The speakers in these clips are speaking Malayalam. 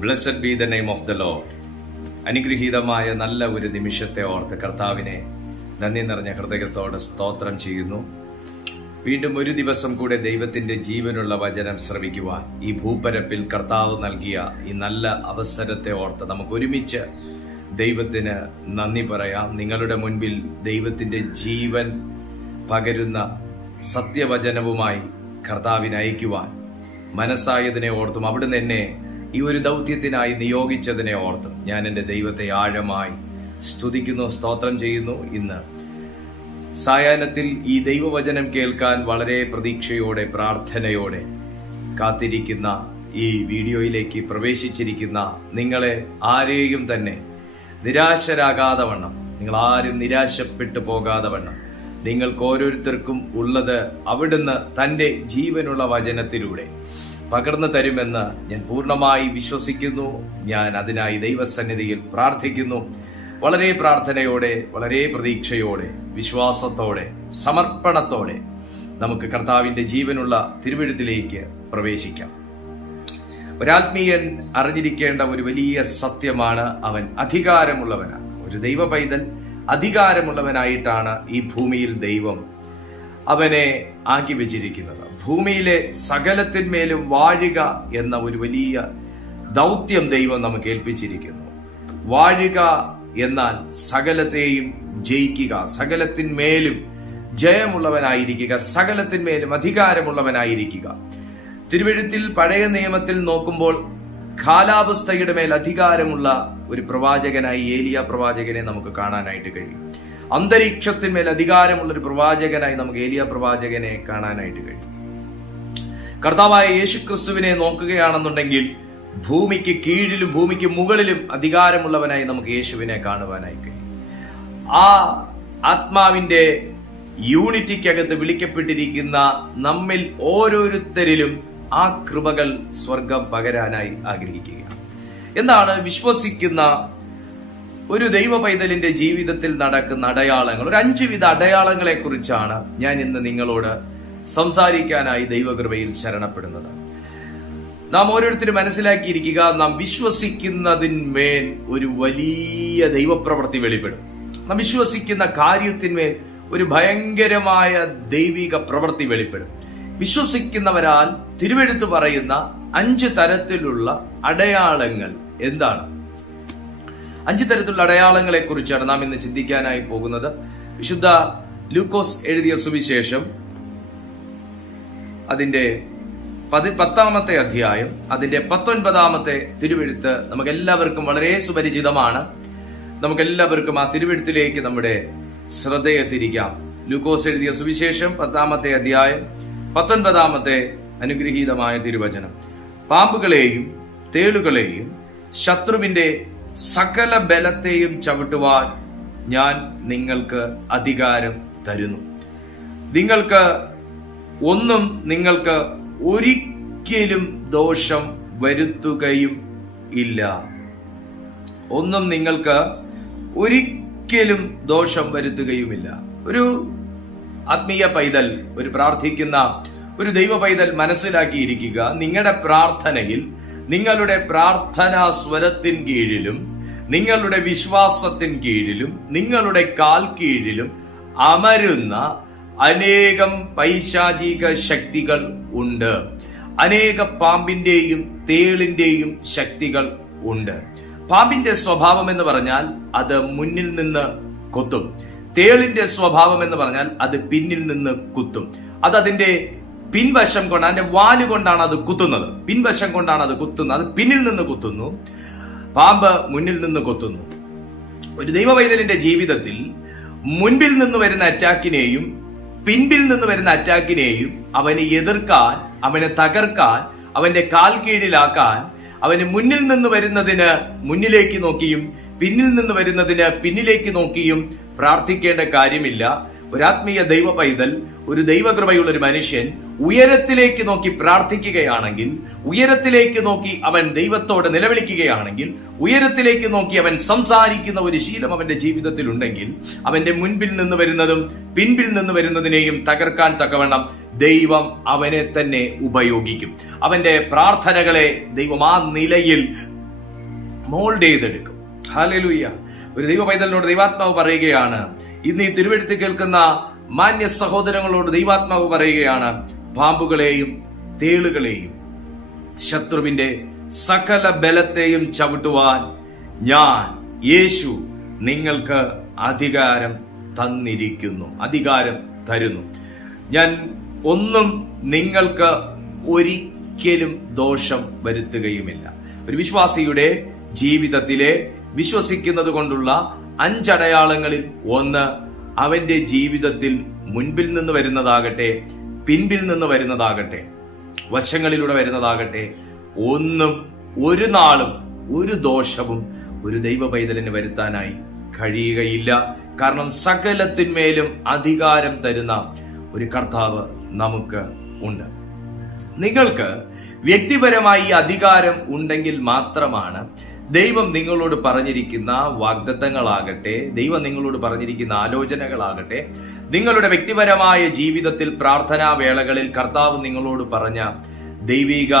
Blessed be the name of the lord അനുഗ്രഹീതമായ നല്ല ഒരു നിമിഷത്തെ ഓർത്ത് കർത്താവിനെ നന്ദി നിറഞ്ഞ ഹൃദയത്തോടെ സ്തോത്രം ചെയ്യുന്നു. വീണ്ടും ഒരു ദിവസം കൂടെ ദൈവത്തിന്റെ ജീവനുള്ള വചനം ശ്രമിക്കുവാൻ ഈ ഭൂപരപ്പിൽ കർത്താവ് നൽകിയ ഈ നല്ല അവസരത്തെ ഓർത്ത് നമുക്ക് ഒരുമിച്ച് ദൈവത്തിന് നന്ദി പറയാം. നിങ്ങളുടെ മുൻപിൽ ദൈവത്തിന്റെ ജീവൻ പകരുന്ന സത്യവചനവുമായി കർത്താവിനയക്കുവാൻ മനസ്സായതിനെ ഓർത്തും അവിടുന്ന് എന്നെ ഈ ഒരു ദൗത്യത്തിനായി നിയോഗിച്ചതിനെ ഓർത്ത് ഞാൻ എന്റെ ദൈവത്തെ ആഴമായി സ്തുതിക്കുന്നു സ്തോത്രം ചെയ്യുന്നു. ഇന്ന് സായാഹ്നത്തിൽ ഈ ദൈവവചനം കേൾക്കാൻ വളരെ പ്രതീക്ഷയോടെ പ്രാർത്ഥനയോടെ കാത്തിരിക്കുന്ന ഈ വീഡിയോയിലേക്ക് പ്രവേശിച്ചിരിക്കുന്ന നിങ്ങളെ ആരെയും തന്നെ നിരാശരാകാതെ വണ്ണം. നിങ്ങൾ ആരും നിരാശപ്പെട്ടു പോകാതെ വണ്ണം. നിങ്ങൾക്ക് ഓരോരുത്തർക്കും ഉള്ളത് അവിടുന്ന് തന്റെ ജീവനുള്ള വചനത്തിലൂടെ പകർന്നു തരുമെന്ന് ഞാൻ പൂർണമായി വിശ്വസിക്കുന്നു. ഞാൻ അതിനായി ദൈവസന്നിധിയിൽ പ്രാർത്ഥിക്കുന്നു. വളരെ പ്രാർത്ഥനയോടെ വളരെ പ്രതീക്ഷയോടെ വിശ്വാസത്തോടെ സമർപ്പണത്തോടെ നമുക്ക് കർത്താവിന്റെ ജീവനുള്ള തിരുവഴുത്തിലേക്ക് പ്രവേശിക്കാം. ഒരാത്മീയൻ അറിഞ്ഞിരിക്കേണ്ട ഒരു വലിയ സത്യമാണ് അവൻ അധികാരമുള്ളവനാണ്. ഒരു ദൈവ പൈതൽ അധികാരമുള്ളവനായിട്ടാണ് ഈ ഭൂമിയിൽ ദൈവം അവനെ ആക്കി വെച്ചിരിക്കുന്നത്. ഭൂമിയിലെ സകലത്തിന്മേലും വാഴുക എന്ന ഒരു വലിയ ദൗത്യം ദൈവം നമുക്ക് ഏൽപ്പിച്ചിരിക്കുന്നു. വാഴുക എന്നാൽ സകലത്തെയും ജയിക്കുക സകലത്തിന്മേലും ജയമുള്ളവനായിരിക്കുക സകലത്തിന്മേലും അധികാരമുള്ളവനായിരിക്കുക. തിരുവഴുത്തിൽ പഴയ നിയമത്തിൽ നോക്കുമ്പോൾ കാലാവസ്ഥയുടെ മേൽ അധികാരമുള്ള ഒരു പ്രവാചകനായി ഏലിയ പ്രവാചകനെ നമുക്ക് കാണാനായിട്ട് കഴിയും. അന്തരീക്ഷത്തിന്മേൽ അധികാരമുള്ള ഒരു പ്രവാചകനായി നമുക്ക് ഏലിയ പ്രവാചകനെ കാണാനായിട്ട് കഴിയും. കർത്താവായ യേശു ക്രിസ്തുവിനെ നോക്കുകയാണെന്നുണ്ടെങ്കിൽ ഭൂമിക്ക് കീഴിലും ഭൂമിക്ക് മുകളിലും അധികാരമുള്ളവനായി നമുക്ക് യേശുവിനെ കാണുവാനായി കഴിയും. ആ ആത്മാവിന്റെ യൂണിറ്റിക്കകത്ത് വിളിക്കപ്പെട്ടിരിക്കുന്ന നമ്മിൽ ഓരോരുത്തരിലും ആ കൃപകൾ സ്വർഗം പകരാനായി ആഗ്രഹിക്കുകയാണ്. എന്താണ് വിശ്വസിക്കുന്ന ഒരു ദൈവ പൈതലിന്റെ ജീവിതത്തിൽ നടക്കുന്ന അടയാളങ്ങൾ? ഒരു അഞ്ചുവിധ അടയാളങ്ങളെ കുറിച്ചാണ് ഞാൻ ഇന്ന് നിങ്ങളോട് സംസാരിക്കാനായി ദൈവകൃപയിൽ ശരണപ്പെടുന്നത്. നാം ഓരോരുത്തരും മനസ്സിലാക്കിയിരിക്കുക നാം വിശ്വസിക്കുന്നതിന്മേൽ ഒരു വലിയ ദൈവപ്രവൃത്തി വെളിപ്പെടും. നാം വിശ്വസിക്കുന്ന കാര്യത്തിന്മേൽ ഒരു ഭയങ്കരമായ ദൈവിക പ്രവൃത്തി വെളിപ്പെടും. വിശ്വസിക്കുന്നവരാൽ തിരുവെടുത്ത് പറയുന്ന അഞ്ച് തരത്തിലുള്ള അടയാളങ്ങൾ എന്താണ്? അഞ്ച് തരത്തിലുള്ള അടയാളങ്ങളെ കുറിച്ചാണ് നാം ഇന്ന് ചിന്തിക്കാനായി പോകുന്നത്. വിശുദ്ധ ലൂക്കോസ് എഴുതിയ സുവിശേഷം അതിന്റെ പതി പത്താമത്തെ അധ്യായം അതിന്റെ പത്തൊൻപതാമത്തെ തിരുവെഴുത്ത് നമുക്ക് എല്ലാവർക്കും വളരെ സുപരിചിതമാണ്. നമുക്ക് എല്ലാവർക്കും ആ തിരുവെഴുത്തിലേക്ക് നമ്മുടെ ശ്രദ്ധയെ തിരിക്കാം ലൂക്കോസ് എഴുതിയ സുവിശേഷം പത്താമത്തെ അധ്യായം പത്തൊൻപതാമത്തെ അനുഗ്രഹീതമായ തിരുവചനം. പാമ്പുകളെയും തേളുകളെയും ശത്രുവിന്റെ സകല ബലത്തെയും ചവിട്ടുവാൻ ഞാൻ നിങ്ങൾക്ക് അധികാരം തരുന്നു. നിങ്ങൾക്ക് ഒന്നും നിങ്ങൾക്ക് ഒരിക്കലും ദോഷം വരുത്തുകയും ഇല്ല. ഒന്നും നിങ്ങൾക്ക് ഒരിക്കലും ദോഷം വരുത്തുകയുമില്ല ഒരു ആത്മീയ പൈതൽ ഒരു പ്രാർത്ഥിക്കുന്ന ഒരു ദൈവ പൈതൽ മനസ്സിലാക്കിയിരിക്കുക. നിങ്ങളുടെ പ്രാർത്ഥനയിൽ നിങ്ങളുടെ പ്രാർത്ഥനാ സ്വരത്തിൻ കീഴിലും നിങ്ങളുടെ വിശ്വാസത്തിൻ കീഴിലും നിങ്ങളുടെ കാൽ കീഴിലും അമരുന്ന അനേകം പൈശാചിക ശക്തികൾ ഉണ്ട്. അനേക പാമ്പിന്റെയും തേളിന്റെയും ശക്തികൾ ഉണ്ട്. പാമ്പിന്റെ സ്വഭാവം എന്ന് പറഞ്ഞാൽ അത് മുന്നിൽ നിന്ന് കൊത്തും. തേളിന്റെ സ്വഭാവം എന്ന് പറഞ്ഞാൽ അത് പിന്നിൽ നിന്ന് കുത്തും. അത് അതിന്റെ പിൻവശം കൊണ്ട് അതിന്റെ വാൽ കൊണ്ടാണ് അത് കുത്തുന്നത്. പിൻവശം കൊണ്ടാണ് അത് കുത്തുന്നത്. അത് പിന്നിൽ നിന്ന് കുത്തുന്നു. പാമ്പ് മുന്നിൽ നിന്ന് കൊത്തുന്നു. ഒരു ദൈവവൈതലിന്റെ ജീവിതത്തിൽ മുൻപിൽ നിന്ന് വരുന്ന അറ്റാക്കിനെയും പിൻപിൽ നിന്ന് വരുന്ന അറ്റാക്കിനെയും അവനെ എതിർക്കാൻ അവനെ തകർക്കാൻ അവന്റെ കാൽ കീഴിലാക്കാൻ അവന് മുന്നിൽ നിന്ന് വരുന്നതിന് മുന്നിലേക്ക് നോക്കിയും പിന്നിൽ നിന്ന് വരുന്നതിന് പിന്നിലേക്ക് നോക്കിയും പ്രാർത്ഥിക്കേണ്ട കാര്യമില്ല. ഒരാത്മീയ ദൈവ പൈതൽ ഒരു ദൈവകൃപയുള്ള ഒരു മനുഷ്യൻ ഉയരത്തിലേക്ക് നോക്കി പ്രാർത്ഥിക്കുകയാണെങ്കിൽ ഉയരത്തിലേക്ക് നോക്കി അവൻ ദൈവത്തോട് നിലവിളിക്കുകയാണെങ്കിൽ ഉയരത്തിലേക്ക് നോക്കി അവൻ സംസാരിക്കുന്ന ഒരു ശീലം അവന്റെ ജീവിതത്തിൽ ഉണ്ടെങ്കിൽ അവന്റെ മുൻപിൽ നിന്ന് വരുന്നതും പിൻപിൽ നിന്ന് വരുന്നതിനെയും തകർക്കാൻ തക്കവണ്ണം ദൈവം അവനെ തന്നെ ഉപയോഗിക്കും. അവന്റെ പ്രാർത്ഥനകളെ ദൈവം ആ നിലയിൽ മോൾഡ് ചെയ്തെടുക്കും. ഹാലലുയ്യ ഒരു ദൈവ പൈതലിനോട് ദൈവാത്മാവ് പറയുകയാണ് ഇന്ന് ഈ തിരുവെടുത്ത് കേൾക്കുന്ന മാന്യ സഹോദരങ്ങളോട് ദൈവാത്മാവ് പറയുകയാണ് പാമ്പുകളെയും തേളുകളെയും ശത്രുവിന്റെ സകല ബലത്തെയും ചവിട്ടുവാൻ ഞാൻ യേശു നിങ്ങൾക്ക് അധികാരം തന്നിരിക്കുന്നു അധികാരം തരുന്നു. ഞാൻ ഒന്നും നിങ്ങൾക്ക് ഒരിക്കലും ദോഷം വരുത്തുകയുമില്ല. ഒരു വിശ്വാസിയുടെ ജീവിതത്തിലെ വിശ്വസിക്കുന്നത് കൊണ്ടുള്ള അഞ്ചടയാളങ്ങളിൽ ഒന്ന് അവന്റെ ജീവിതത്തിൽ മുൻപിൽ നിന്ന് വരുന്നതാകട്ടെ പിൻപിൽ നിന്ന് വരുന്നതാകട്ടെ വശങ്ങളിലൂടെ വരുന്നതാകട്ടെ ഒന്നും ഒരു നാളും ഒരു ദോഷവും ഒരു ദൈവ പൈതലിന് വരുത്താനായി കഴിയുകയില്ല. കാരണം സകലത്തിന്മേലും അധികാരം തരുന്ന ഒരു കർത്താവ് നമുക്ക് ഉണ്ട്. നിങ്ങൾക്ക് വ്യക്തിപരമായി അധികാരം ഉണ്ടെങ്കിൽ മാത്രമാണ് ദൈവം നിങ്ങളോട് പറഞ്ഞിരിക്കുന്ന വാഗ്ദത്തങ്ങളാകട്ടെ ദൈവം നിങ്ങളോട് പറഞ്ഞിരിക്കുന്ന ആലോചനകളാകട്ടെ നിങ്ങളുടെ വ്യക്തിപരമായ ജീവിതത്തിൽ പ്രാർത്ഥനാ വേളകളിൽ കർത്താവ് നിങ്ങളോട് പറഞ്ഞ ദൈവിക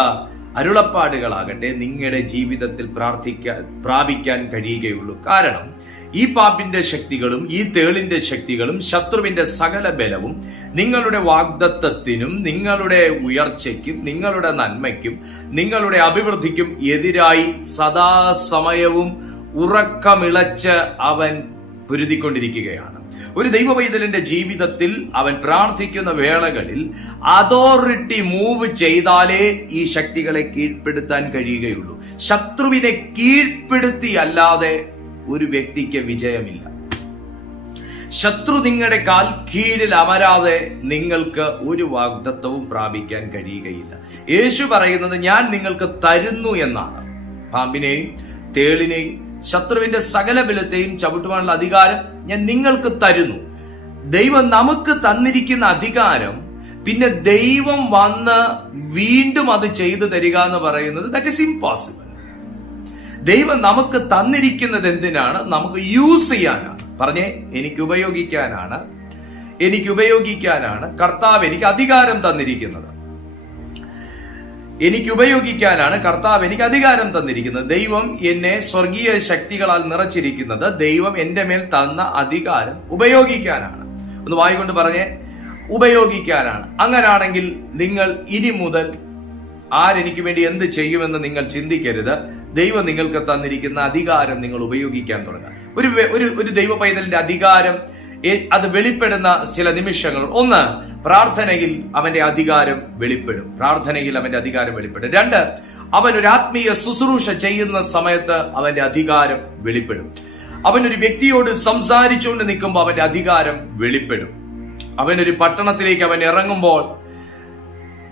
അരുളപ്പാടുകളാകട്ടെ നിങ്ങളുടെ ജീവിതത്തിൽ പ്രാർത്ഥിക്കാൻ പ്രാപിക്കാൻ കഴിയുകയുള്ളൂ. കാരണം ഈ പാപ്പിന്റെ ശക്തികളും ഈ തേളിന്റെ ശക്തികളും ശത്രുവിന്റെ സകല ബലവും നിങ്ങളുടെ വാഗ്ദത്തത്തിനും നിങ്ങളുടെ ഉയർച്ചയ്ക്കും നിങ്ങളുടെ നന്മയ്ക്കും നിങ്ങളുടെ അഭിവൃദ്ധിക്കും എതിരായി സദാസമയവും ഉറക്കമിളച്ച് അവൻ പൊരുതിക്കൊണ്ടിരിക്കുകയാണ്. ഒരു ദൈവവൈതലിന്റെ ജീവിതത്തിൽ അവൻ പ്രാർത്ഥിക്കുന്ന വേളകളിൽ അതോറിറ്റി മൂവ് ചെയ്താലേ ഈ ശക്തികളെ കീഴ്പ്പെടുത്താൻ കഴിയുകയുള്ളൂ. ശത്രുവിനെ കീഴ്പ്പെടുത്തി അല്ലാതെ ഒരു വ്യക്തിക്ക് വിജയമില്ല. ശത്രു നിങ്ങളുടെ കാൽ കീഴിൽ അമരാതെ നിങ്ങൾക്ക് ഒരു വാഗ്ദത്വവും പ്രാപിക്കാൻ കഴിയുകയില്ല. യേശു പറയുന്നത് ഞാൻ നിങ്ങൾക്ക് തരുന്നു എന്നാണ്. പാമ്പിനെയും തേളിനെയും ശത്രുവിന്റെ സകല ബലത്തെയും ചവിട്ടുവാനുള്ള അധികാരം ഞാൻ നിങ്ങൾക്ക് തരുന്നു. ദൈവം നമുക്ക് തന്നിരിക്കുന്ന അധികാരം പിന്നെ ദൈവം വന്ന് വീണ്ടും അത് ചെയ്തു തരിക എന്ന് പറയുന്നത് ദാറ്റ് ഇസ് ഇമ്പോസിബിൾ ദൈവം നമുക്ക് തന്നിരിക്കുന്നത് എന്തിനാണ്? നമുക്ക് യൂസ് ചെയ്യാനാണ്. പറഞ്ഞേ എനിക്ക് ഉപയോഗിക്കാനാണ്. എനിക്ക് ഉപയോഗിക്കാനാണ്. കർത്താവ് എനിക്ക് അധികാരം തന്നിരിക്കുന്നത്. എനിക്ക് ഉപയോഗിക്കാനാണ് കർത്താവ് എനിക്ക് അധികാരം തന്നിരിക്കുന്നത്. ദൈവം എന്നെ സ്വർഗീയ ശക്തികളാൽ നിറച്ചിരിക്കുന്നത് ദൈവം എന്റെ മേൽ തന്ന അധികാരം ഉപയോഗിക്കാനാണ്. ഒന്ന് വായിക്കൊണ്ട് പറഞ്ഞേ ഉപയോഗിക്കാനാണ്. അങ്ങനാണെങ്കിൽ നിങ്ങൾ ഇനി മുതൽ ആരെനിക്ക് വേണ്ടി എന്ത് ചെയ്യുമെന്ന് നിങ്ങൾ ചിന്തിക്കരുത്. ദൈവം നിങ്ങൾക്ക് തന്നിരിക്കുന്ന അധികാരം നിങ്ങൾ ഉപയോഗിക്കാൻ തുടങ്ങുക ഒരു ഒരു ഒരു ദൈവ പൈതലിന്റെ അധികാരം അത് വെളിപ്പെടുന്ന ചില നിമിഷങ്ങൾ. ഒന്ന് പ്രാർത്ഥനയിൽ അവന്റെ അധികാരം വെളിപ്പെടും. പ്രാർത്ഥനയിൽ അവന്റെ അധികാരം വെളിപ്പെടും. രണ്ട് അവൻ ഒരു ആത്മീയ ശുശ്രൂഷ ചെയ്യുന്ന സമയത്ത് അവന്റെ അധികാരം വെളിപ്പെടും. അവൻ ഒരു വ്യക്തിയോട് സംസാരിച്ചുകൊണ്ട് നിൽക്കുമ്പോൾ അവന്റെ അധികാരം വെളിപ്പെടും. അവനൊരു പട്ടണത്തിലേക്ക് അവൻ ഇറങ്ങുമ്പോൾ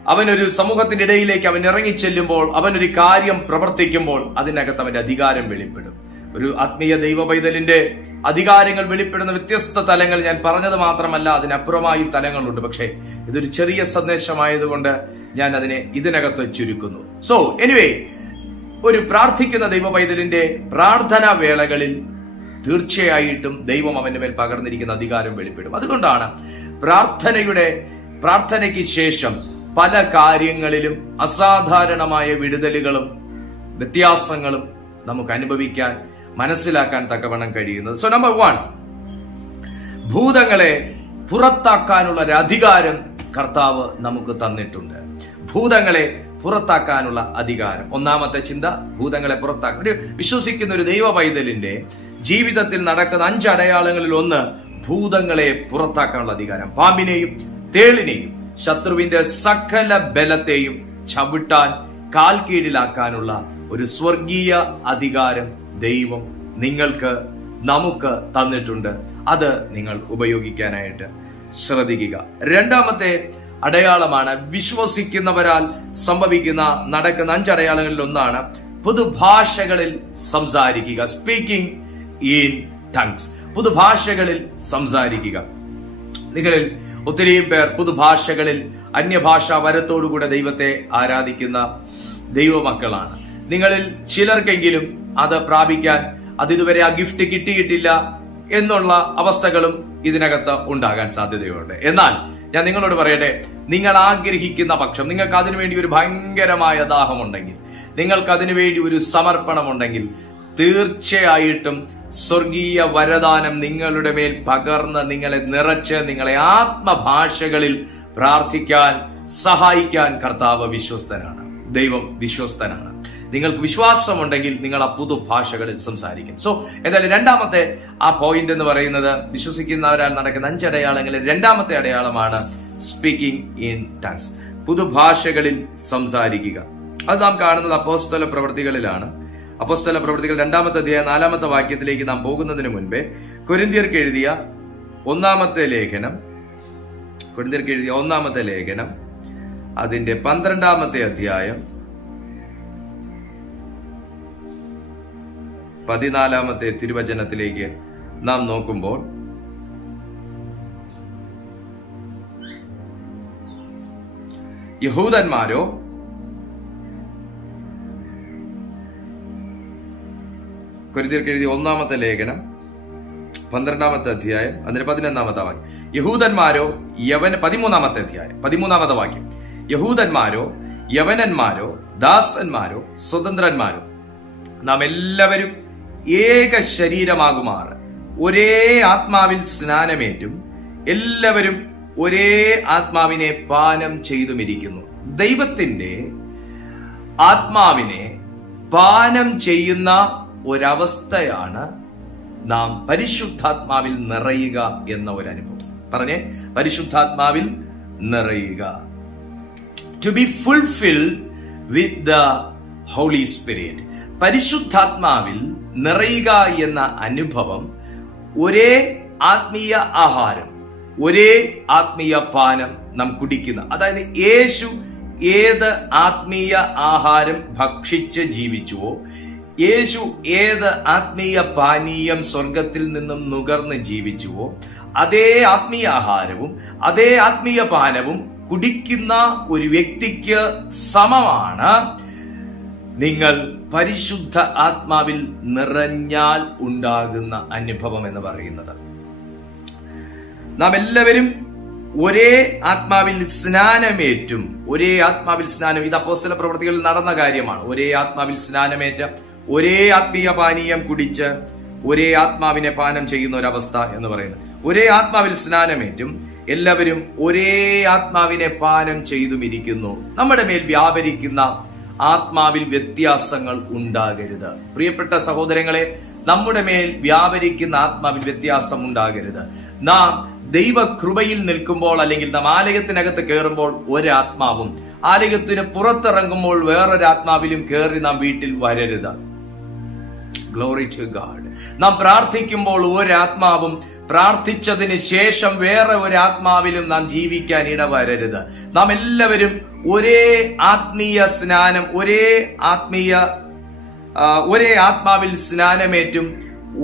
അവനൊരു സമൂഹത്തിന്റെ ഇടയിലേക്ക് അവൻ ഇറങ്ങി ചെല്ലുമ്പോൾ ഒരു കാര്യം പ്രവർത്തിക്കുമ്പോൾ അതിനകത്ത് അവന്റെ അധികാരം വെളിപ്പെടും. ഒരു ആത്മീയ ദൈവ പൈതലിന്റെ അധികാരങ്ങൾ വെളിപ്പെടുന്ന വ്യത്യസ്ത തലങ്ങൾ ഞാൻ പറഞ്ഞത് മാത്രമല്ല അതിനപ്പുറമായും തലങ്ങളുണ്ട്. പക്ഷേ ഇതൊരു ചെറിയ സന്ദേശമായതുകൊണ്ട് ഞാൻ അതിനെ ഇതിനകത്ത് ചുരുക്കുന്നു. സോ എനിവേ ഒരു പ്രാർത്ഥിക്കുന്ന ദൈവ പൈതലിന്റെ പ്രാർത്ഥനാ വേളകളിൽ തീർച്ചയായിട്ടും ദൈവം അവന്റെ മേൽ പകർന്നിരിക്കുന്ന അധികാരം വെളിപ്പെടും. അതുകൊണ്ടാണ് പ്രാർത്ഥനയുടെ പ്രാർത്ഥനയ്ക്ക് ശേഷം പല കാര്യങ്ങളിലും അസാധാരണമായ വിടുതലുകളും വ്യത്യാസങ്ങളും നമുക്ക് അനുഭവിക്കാൻ മനസ്സിലാക്കാൻ തക്കവണ്ണം കഴിയുന്നത്. സോ നമ്പർ വൺ ഭൂതങ്ങളെ പുറത്താക്കാനുള്ള ഒരു അധികാരം കർത്താവ് നമുക്ക് തന്നിട്ടുണ്ട്. ഭൂതങ്ങളെ പുറത്താക്കാനുള്ള അധികാരം. ഒന്നാമത്തെ ചിന്ത ഭൂതങ്ങളെ പുറത്താക്കുക ഒരു വിശ്വസിക്കുന്ന ഒരു ദൈവ പൈതലിന്റെ ജീവിതത്തിൽ നടക്കുന്ന അഞ്ച് അടയാളങ്ങളിൽ ഒന്ന് ഭൂതങ്ങളെ പുറത്താക്കാനുള്ള അധികാരം. പാമ്പിനെയും തേളിനെയും. ശത്രുവിന്റെ സകല ബലത്തെയും ചവിട്ടാൻ കാൽ കീഴിലാക്കാനുള്ള ഒരു സ്വർഗീയ അധികാരം ദൈവം നിങ്ങൾക്ക് നമുക്ക് തന്നിട്ടുണ്ട്. അത് നിങ്ങൾ ഉപയോഗിക്കാനായിട്ട് ശ്രദ്ധിക്കുക. രണ്ടാമത്തെ അടയാളമാണ് വിശ്വസിക്കുന്നവരാൽ സംഭവിക്കുന്ന നടക്കുന്ന അഞ്ചടയാളങ്ങളിൽ ഒന്നാണ് പുതുഭാഷകളിൽ സംസാരിക്കുക. സ്പീക്കിംഗ് ഇൻ ടങ്സ് പുതുഭാഷകളിൽ സംസാരിക്കുക. നിങ്ങളിൽ ഒത്തിരിയും പേർ പുതുഭാഷകളിൽ അന്യഭാഷ വരത്തോടുകൂടെ ദൈവത്തെ ആരാധിക്കുന്ന ദൈവമക്കളാണ്. നിങ്ങളിൽ ചിലർക്കെങ്കിലും അത് പ്രാപിക്കാൻ അത് ഇതുവരെ ആ ഗിഫ്റ്റ് കിട്ടിയിട്ടില്ല എന്നുള്ള അവസ്ഥകളും ഇതിനകത്ത് ഉണ്ടാകാൻ സാധ്യതയുണ്ട്. എന്നാൽ ഞാൻ നിങ്ങളോട് പറയട്ടെ നിങ്ങൾ ആഗ്രഹിക്കുന്ന പക്ഷം നിങ്ങൾക്ക് അതിനുവേണ്ടി ഒരു ഭയങ്കരമായ ദാഹമുണ്ടെങ്കിൽ നിങ്ങൾക്ക് അതിനുവേണ്ടി ഒരു സമർപ്പണമുണ്ടെങ്കിൽ തീർച്ചയായിട്ടും സ്വർഗീയ വരദാനം നിങ്ങളുടെ മേൽ പകർന്ന് നിങ്ങളെ നിറച്ച് നിങ്ങളെ ആത്മഭാഷകളിൽ പ്രാർത്ഥിക്കാൻ സഹായിക്കാൻ കർത്താവ് വിശ്വസ്തനാണ്. ദൈവം വിശ്വസ്തനാണ്. നിങ്ങൾക്ക് വിശ്വാസമുണ്ടെങ്കിൽ നിങ്ങൾ ആ പുതു ഭാഷകളിൽ സംസാരിക്കും. സോ എന്തായാലും രണ്ടാമത്തെ ആ പോയിന്റ് എന്ന് പറയുന്നത് വിശ്വസിക്കുന്നവരാൽ നടക്കുന്ന അഞ്ച് അടയാളങ്ങളിൽ രണ്ടാമത്തെ അടയാളമാണ് സ്പീക്കിംഗ് ഇൻ ടങ്സ് പുതുഭാഷകളിൽ സംസാരിക്കുക. അത് നാം കാണുന്നത് അപ്പോസ്തല പ്രവൃത്തികളിലാണ്. അപ്പോസ്തല പ്രവൃത്തികൾ രണ്ടാമത്തെ അധ്യായ നാലാമത്തെ വാക്യത്തിലേക്ക് നാം പോകുന്നതിന് മുൻപേ കൊരിന്തിയർക്ക് എഴുതിയ ഒന്നാമത്തെ ലേഖനം കൊരിന്തിയർക്ക് എഴുതിയ ഒന്നാമത്തെ ലേഖനം അതിന്റെ പന്ത്രണ്ടാമത്തെ അധ്യായം പതിനാലാമത്തെ തിരുവചനത്തിലേക്ക് നാം നോക്കുമ്പോൾ യഹൂദന്മാരോ കൊരിന്തിയർക്ക് എഴുതിയ ഒന്നാമത്തെ ലേഖനം പന്ത്രണ്ടാമത്തെ അധ്യായം അതിന് പതിനൊന്നാമത്തെ വാക്യം. യഹൂദന്മാരോ യവന പതിമൂന്നാമത്തെ അധ്യായം പതിമൂന്നാമത്തെ വാക്യം. യഹൂദന്മാരോ യവനന്മാരോ ദാസന്മാരോ സ്വതന്ത്രന്മാരോ നാം എല്ലാവരും ഏക ശരീരമാകുമാർ ഒരേ ആത്മാവിൽ സ്നാനമേറ്റും എല്ലാവരും ഒരേ ആത്മാവിനെ പാനം ചെയ്തുമിരിക്കുന്നു. ദൈവത്തിന്റെ ആത്മാവിനെ പാനം ചെയ്യുന്ന ഒരവസ്ഥയാണ് നാം പരിശുദ്ധാത്മാവിൽ നിറയുക എന്ന ഒരു അനുഭവം. പറഞ്ഞേ പരിശുദ്ധാത്മാവിൽ നിറയുക. To be fulfil with the holy spirit പരിശുദ്ധാത്മാവിൽ നിറയുക എന്ന അനുഭവം ഒരേ ആത്മീയ ആഹാരം ഒരേ ആത്മീയ പാനം നാം കുടിക്കുന്ന. അതായത് യേശു ഏത് ആത്മീയ ആഹാരം ഭക്ഷിച്ച് ജീവിച്ചുവോ യേശു ഏത് ആത്മീയ പാനീയം സ്വർഗത്തിൽ നിന്നും നുകർന്ന് ജീവിച്ചുവോ അതേ ആത്മീയ ആഹാരവും അതേ ആത്മീയ പാനവും കുടിക്കുന്ന ഒരു വ്യക്തിക്ക് സമമാണ്. നിങ്ങൾ പരിശുദ്ധ ആത്മാവിൽ നിറഞ്ഞാൽ ഉണ്ടാകുന്ന അനുഭവം എന്ന് പറയുന്നത്. നാം എല്ലാവരും ഒരേ ആത്മാവിൽ സ്നാനമേറ്റും ഒരേ ആത്മാവിൽ സ്നാനം. ഇത് അപ്പോസ്തല പ്രവൃത്തികളിൽ നടന്ന കാര്യമാണ്. ഒരേ ആത്മാവിൽ സ്നാനമേറ്റ. ഒരേ ആത്മീയ പാനീയം കുടിച്ച് ഒരേ ആത്മാവിനെ പാനം ചെയ്യുന്ന ഒരവസ്ഥ എന്ന് പറയുന്നത്. ഒരേ ആത്മാവിൽ സ്നാനമേറ്റും എല്ലാവരും ഒരേ ആത്മാവിനെ പാനം ചെയ്തും ഇരിക്കുന്നു നമ്മുടെ മേൽ വ്യാപരിക്കുന്ന ആത്മാവിൽ വ്യത്യാസങ്ങൾ ഉണ്ടാകരുത്. പ്രിയപ്പെട്ട സഹോദരങ്ങളെ നമ്മുടെ മേൽ വ്യാപരിക്കുന്ന ആത്മാവിൽ വ്യത്യാസം ഉണ്ടാകരുത്. നാം ദൈവകൃപയിൽ നിൽക്കുമ്പോൾ അല്ലെങ്കിൽ നാം ആലയത്തിനകത്ത് കയറുമ്പോൾ ഒരാത്മാവും. ആലയത്തിന് പുറത്തിറങ്ങുമ്പോൾ വേറൊരാത്മാവിലും കയറി നാം വീട്ടിൽ വരരുത്. ഗ്ലോറി ടു ഗാഡ് നാം പ്രാർത്ഥിക്കുമ്പോൾ ഒരാത്മാവും പ്രാർത്ഥിച്ചതിന് ശേഷം വേറെ ഒരു ആത്മാവിലും നാം ജീവിക്കാൻ ഇടവരരുത്. നാം എല്ലാവരും ഒരേ ആത്മീയ സ്നാനം ഒരേ ആത്മീയ ഒരേ ആത്മാവിൽ സ്നാനമേറ്റും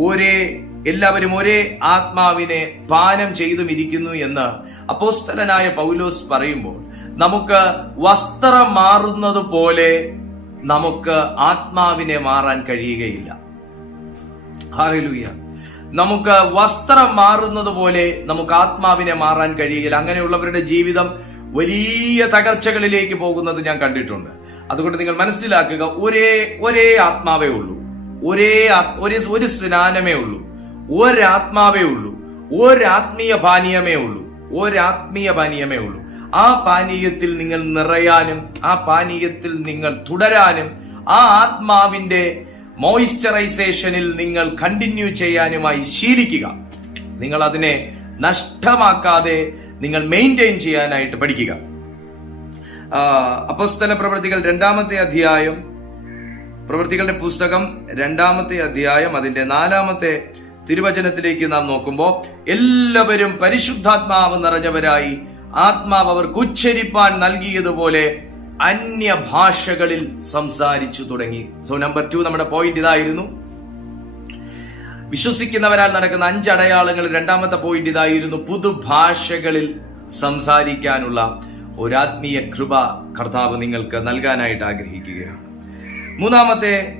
ഒരേ എല്ലാവരും ഒരേ ആത്മാവിനെ പാനം ചെയ്തും ഇരിക്കുന്നു എന്ന് അപ്പോസ്തലനായ പൗലോസ് പറയുമ്പോൾ നമുക്ക് വസ്ത്രം മാറുന്നത് പോലെ നമുക്ക് ആത്മാവിനെ മാറാൻ കഴിയുകയില്ല. ഹാലൂയ നമുക്ക് വസ്ത്രം മാറുന്നത് പോലെ നമുക്ക് ആത്മാവിനെ മാറാൻ കഴിയുകയില്ല. അങ്ങനെയുള്ളവരുടെ ജീവിതം വലിയ തകർച്ചകളിലേക്ക് പോകുന്നത് ഞാൻ കണ്ടിട്ടുണ്ട്. അതുകൊണ്ട് നിങ്ങൾ മനസ്സിലാക്കുക ഒരേ ഒരേ ആത്മാവേ ഉള്ളൂ. ഒരു ഒരേ ഒരു സ്നാനമേ ഉള്ളൂ. ഒരാത്മാവേ ഉള്ളൂ. ഒരാത്മീയ പാനീയമേ ഉള്ളൂ. ഒരാത്മീയ പാനീയമേ ഉള്ളൂ. ആ പാനീയത്തിൽ നിങ്ങൾ നിറയാനും ആ പാനീയത്തിൽ നിങ്ങൾ തുടരാനും ആ ആത്മാവിന്റെ മോയിസ്ചറൈസേഷനിൽ നിങ്ങൾ കണ്ടിന്യൂ ചെയ്യാനുമായി ശീലിക്കുക. നിങ്ങൾ അതിനെ നഷ്ടമാക്കാതെ നിങ്ങൾ മെയിന്റെയിൻ ചെയ്യാനായിട്ട് പഠിക്കുക. അപ്പസ്തല പ്രവൃത്തികൾ രണ്ടാമത്തെ അധ്യായം പ്രവൃത്തികളുടെ പുസ്തകം രണ്ടാമത്തെ അധ്യായം അതിന്റെ നാലാമത്തെ തിരുവചനത്തിലേക്ക് നാം നോക്കുമ്പോൾ എല്ലാവരും പരിശുദ്ധാത്മാവ് നിറഞ്ഞവരായി ആത്മാവ് അവർക്ക് ഉച്ചരിപ്പാൻ നൽകിയതുപോലെ അന്യഭാഷകളിൽ സംസാരിച്ചു തുടങ്ങി. സോ നമ്പർ ടു നമ്മുടെ പോയിന്റ് ഇതായിരുന്നു. വിശ്വസിക്കുന്നവരാൽ നടക്കുന്ന അഞ്ച് അടയാളങ്ങൾ രണ്ടാമത്തെ പോയിന്റ് ഇതായിരുന്നു. പുതുഭാഷകളിൽ സംസാരിക്കാനുള്ള ഒരാത്മീയ കൃപ കർത്താവ് നിങ്ങൾക്ക് നൽകാനായിട്ട് ആഗ്രഹിക്കുകയാണ്. മൂന്നാമത്തെ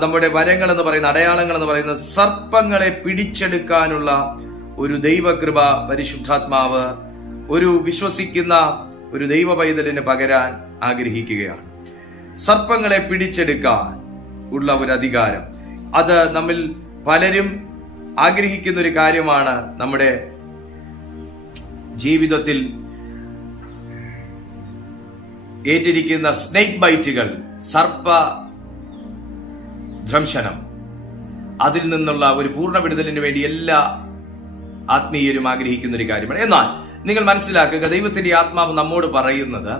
നമ്മുടെ വരങ്ങൾ എന്ന് പറയുന്ന അടയാളങ്ങൾ എന്ന് പറയുന്ന സർപ്പങ്ങളെ പിടിച്ചെടുക്കാനുള്ള ഒരു ദൈവകൃപ പരിശുദ്ധാത്മാവ് ഒരു വിശ്വസിക്കുന്ന ഒരു ദൈവ പൈതലിന് പകരാൻ ആഗ്രഹിക്കുകയാണ്. സർപ്പങ്ങളെ പിടിച്ചെടുക്കാൻ ഉള്ള ഒരു അധികാരം. അത് നമ്മിൽ പലരും ആഗ്രഹിക്കുന്ന ഒരു കാര്യമാണ് നമ്മുടെ ജീവിതത്തിൽ ഏറ്റിരിക്കുന്ന സ്നേക് ബൈറ്റുകൾ സർപ്പ ധ്രംശനം. അതിൽ നിന്നുള്ള ഒരു പൂർണ വിടുതലിന് വേണ്ടി എല്ലാ ആത്മീയരും ആഗ്രഹിക്കുന്ന ഒരു കാര്യമാണ്. എന്നാൽ നിങ്ങൾ മനസ്സിലാക്കുക ദൈവത്തിന്റെ ആത്മാവ് നമ്മോട് പറയുന്നത്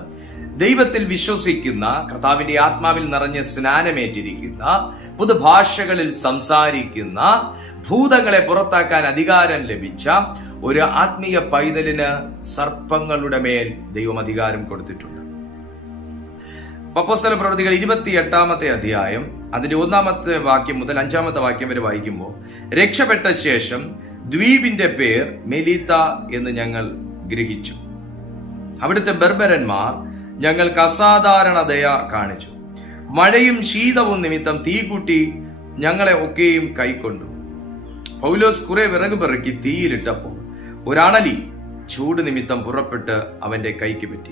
ദൈവത്തിൽ വിശ്വസിക്കുന്ന കർത്താവിന്റെ ആത്മാവിൽ നിറഞ്ഞ് സ്നാനമേറ്റിരിക്കുന്ന പുതുഭാഷകളിൽ സംസാരിക്കുന്ന ഭൂതങ്ങളെ പുറത്താക്കാൻ അധികാരം ലഭിച്ച ഒരു ആത്മീയ പൈതലിന് സർപ്പങ്ങളുടെ മേൽ ദൈവം അധികാരം കൊടുത്തിട്ടുണ്ട്. പപ്പോസ്തല പ്രവൃത്തികൾ ഇരുപത്തി എട്ടാമത്തെ അധ്യായം അതിന്റെ ഒന്നാമത്തെ വാക്യം മുതൽ അഞ്ചാമത്തെ വാക്യം വരെ വായിക്കുമ്പോൾ രക്ഷപ്പെട്ട ശേഷം ദ്വീപിന്റെ പേർ മെലീത്ത എന്ന് ഞങ്ങൾ ഗ്രഹിച്ചു. അവിടുത്തെ ബർബരന്മാർ ഞങ്ങൾക്ക് അസാധാരണതയ കാണിച്ചു. മഴയും ശീതവും നിമിത്തം തീകൂട്ടി ഞങ്ങളെ ഒക്കെയും കൈക്കൊണ്ടു. പൗലോസ് കുറെ വിറക് പെറുക്കി തീയിലിട്ടപ്പോൾ ഒരണലി ചൂട് നിമിത്തം പുറപ്പെട്ട് അവന്റെ കൈക്ക് പറ്റി.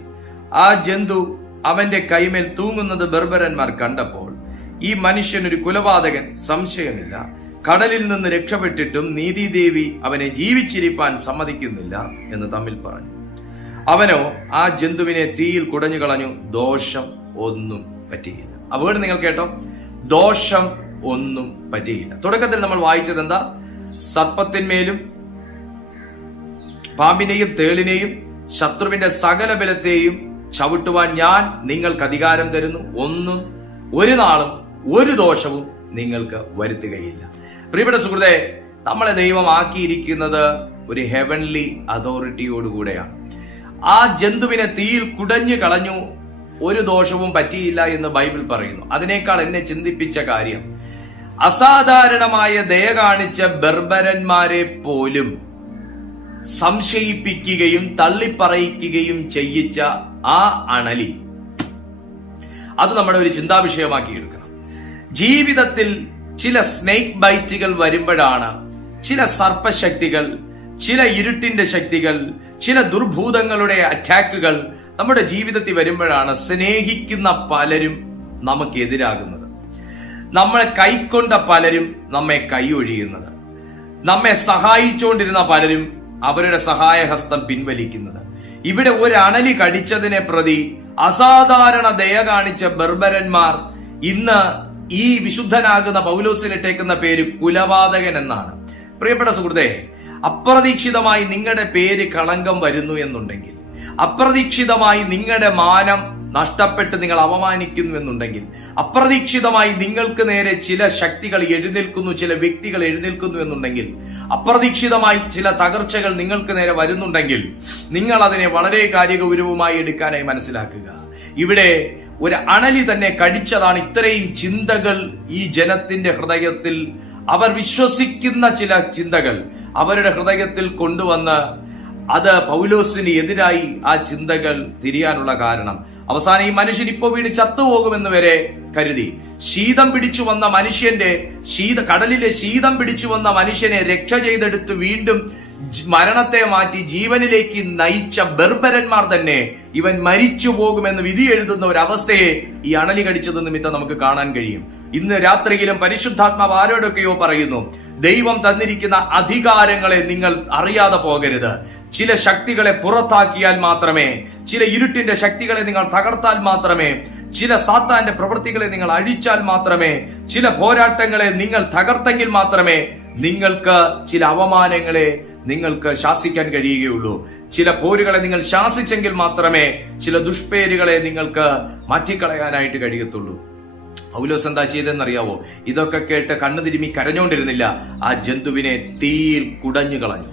ആ ജന്തു അവന്റെ കൈമേൽ തൂങ്ങുന്നത് ബർബരന്മാർ കണ്ടപ്പോൾ ഈ മനുഷ്യൻ ഒരു കുലപാതകൻ സംശയമില്ല. കടലിൽ നിന്ന് രക്ഷപ്പെട്ടിട്ടും നീതിദേവി അവനെ ജീവിച്ചിരിപ്പാൻ സമ്മതിക്കുന്നില്ല എന്ന് തമ്മിൽ പറഞ്ഞു. അവനോ ആ ജന്തുവിനെ തീയിൽ കുടഞ്ഞു കളഞ്ഞു ദോഷം ഒന്നും പറ്റിയില്ല. ആ വേർഡ് നിങ്ങൾ കേട്ടോ? ദോഷം ഒന്നും പറ്റിയില്ല. തുടക്കത്തിൽ നമ്മൾ വായിച്ചത് എന്താ? സർപ്പത്തിന്മേലും പാമ്പിനെയും തേളിനെയും ശത്രുവിന്റെ സകല ബലത്തെയും ചവിട്ടുവാൻ ഞാൻ നിങ്ങൾക്ക് അധികാരം തരുന്നു. ഒന്നും ഒരു നാളും ഒരു ദോഷവും നിങ്ങൾക്ക് വരുത്തുകയില്ല. പ്രിയപ്പെട്ട സുഹൃത്തെ നമ്മളെ ദൈവം ആക്കിയിരിക്കുന്നത് ഒരു ഹെവൻലി അതോറിറ്റിയോടുകൂടെയാണ് ആ ജന്തുവിനെ തീയിൽ കുടഞ്ഞു കളഞ്ഞു ഒരു ദോഷവും പറ്റിയില്ല എന്ന് ബൈബിൾ പറയുന്നു. അതിനേക്കാൾ എന്നെ ചിന്തിപ്പിച്ച കാര്യം അസാധാരണമായ ദയ കാണിച്ച ബർബരന്മാരെ പോലും സംശയിപ്പിക്കുകയും തള്ളിപ്പറയിക്കുകയും ചെയ്യിച്ച ആ അണലി. അത് നമ്മുടെ ഒരു ചിന്താവിഷയമാക്കി എടുക്കണം ജീവിതത്തിൽ ചില സ്നേക് ബൈറ്റുകൾ വരുമ്പോഴാണ് ചില സർപ്പശക്തികൾ ചില ഇരുട്ടിന്റെ ശക്തികൾ ചില ദുർഭൂതങ്ങളുടെ അറ്റാക്കുകൾ നമ്മുടെ ജീവിതത്തിൽ വരുമ്പോഴാണ് സ്നേഹിക്കുന്ന പലരും നമുക്ക് എതിരാകുന്നത്. നമ്മളെ കൈക്കൊണ്ട പലരും നമ്മെ കൈയൊഴിയുന്നത്. നമ്മെ സഹായിച്ചുകൊണ്ടിരുന്ന പലരും അവരുടെ സഹായഹസ്തം പിൻവലിക്കുന്നത്. ഇവിടെ ഒരു അണലി കടിച്ചതിനെ പ്രതി അസാധാരണ ദയ കാണിച്ച ബർബരന്മാർ ഇന്ന് ഈ വിശുദ്ധനാകുന്ന പൗലോസിനിട്ടേക്കുന്ന പേര് കുലപാതകൻ എന്നാണ്. പ്രിയപ്പെട്ട സുഹൃത്തെ അപ്രതീക്ഷിതമായി നിങ്ങളുടെ പേര് കളങ്കം വരുന്നു എന്നുണ്ടെങ്കിൽ അപ്രതീക്ഷിതമായി നിങ്ങളുടെ മാനം നഷ്ടപ്പെട്ട് നിങ്ങൾ അപമാനിക്കുന്നു എന്നുണ്ടെങ്കിൽ അപ്രതീക്ഷിതമായി നിങ്ങൾക്ക് നേരെ ചില ശക്തികൾ എഴുന്നേൽക്കുന്നു ചില വ്യക്തികൾ എഴുന്നേൽക്കുന്നു എന്നുണ്ടെങ്കിൽ അപ്രതീക്ഷിതമായി ചില തകർച്ചകൾ നിങ്ങൾക്ക് നേരെ വരുന്നുണ്ടെങ്കിൽ നിങ്ങൾ അതിനെ വളരെ കാര്യഗൗരവമായി എടുക്കാനായി മനസ്സിലാക്കുക. ഇവിടെ ഒരു അണലി തന്നെ കടിച്ചതാണ് ഇത്രയും ചിന്തകൾ ഈ ജനത്തിന്റെ ഹൃദയത്തിൽ. അവർ വിശ്വസിക്കുന്ന ചില ചിന്തകൾ അവരുടെ ഹൃദയത്തിൽ കൊണ്ടുവന്ന് അത് പൗലോസിന് എതിരായി ആ ചിന്തകൾ തിരിയാനുള്ള കാരണം. അവസാനം ഈ മനുഷ്യൻ ഇപ്പോ വീണ് ചത്തുപോകുമെന്ന് വരെ കരുതി. ശീതം പിടിച്ചു വന്ന മനുഷ്യന്റെ ശീത കടലിലെ ശീതം പിടിച്ചു വന്ന മനുഷ്യനെ രക്ഷ ചെയ്തെടുത്ത് വീണ്ടും മരണത്തെ മാറ്റി ജീവനിലേക്ക് നയിച്ച ബർബരന്മാർ തന്നെ ഇവൻ മരിച്ചു പോകുമെന്ന് വിധി എഴുതുന്ന ഒരു അവസ്ഥയെ ഈ അണലി കടിച്ചത് നിമിത്തം നമുക്ക് കാണാൻ കഴിയും. ഇന്ന് രാത്രിയിലും പരിശുദ്ധാത്മാവ് ആരോടൊക്കെയോ പറയുന്നു ദൈവം തന്നിരിക്കുന്ന അധികാരങ്ങളെ നിങ്ങൾ അറിയാതെ പോകരുത്. ചില ശക്തികളെ പുറത്താക്കിയാൽ മാത്രമേ ചില ഇരുട്ടിന്റെ ശക്തികളെ നിങ്ങൾ തകർത്താൽ മാത്രമേ ചില സാത്താന്റെ പ്രവൃത്തികളെ നിങ്ങൾ അഴിച്ചാൽ മാത്രമേ ചില പോരാട്ടങ്ങളെ നിങ്ങൾ തകർത്തെങ്കിൽ മാത്രമേ നിങ്ങൾക്ക് ചില അവമാനങ്ങളെ നിങ്ങൾക്ക് ശാസിക്കാൻ കഴിയുകയുള്ളൂ. ചില പോരുകളെ നിങ്ങൾ ശാസിച്ചെങ്കിൽ മാത്രമേ ചില ദുഷ്പേരുകളെ നിങ്ങൾക്ക് മാറ്റിക്കളയാനായിട്ട് കഴിയത്തുള്ളൂ. പൗലോസ് എന്താ ചെയ്തെന്നറിയാവോ ഇതൊക്കെ കേട്ട് കണ്ണു തിരുമി കരഞ്ഞോണ്ടിരുന്നില്ല. ആ ജന്തുവിനെ തീയിൽ കുടഞ്ഞു കളഞ്ഞു.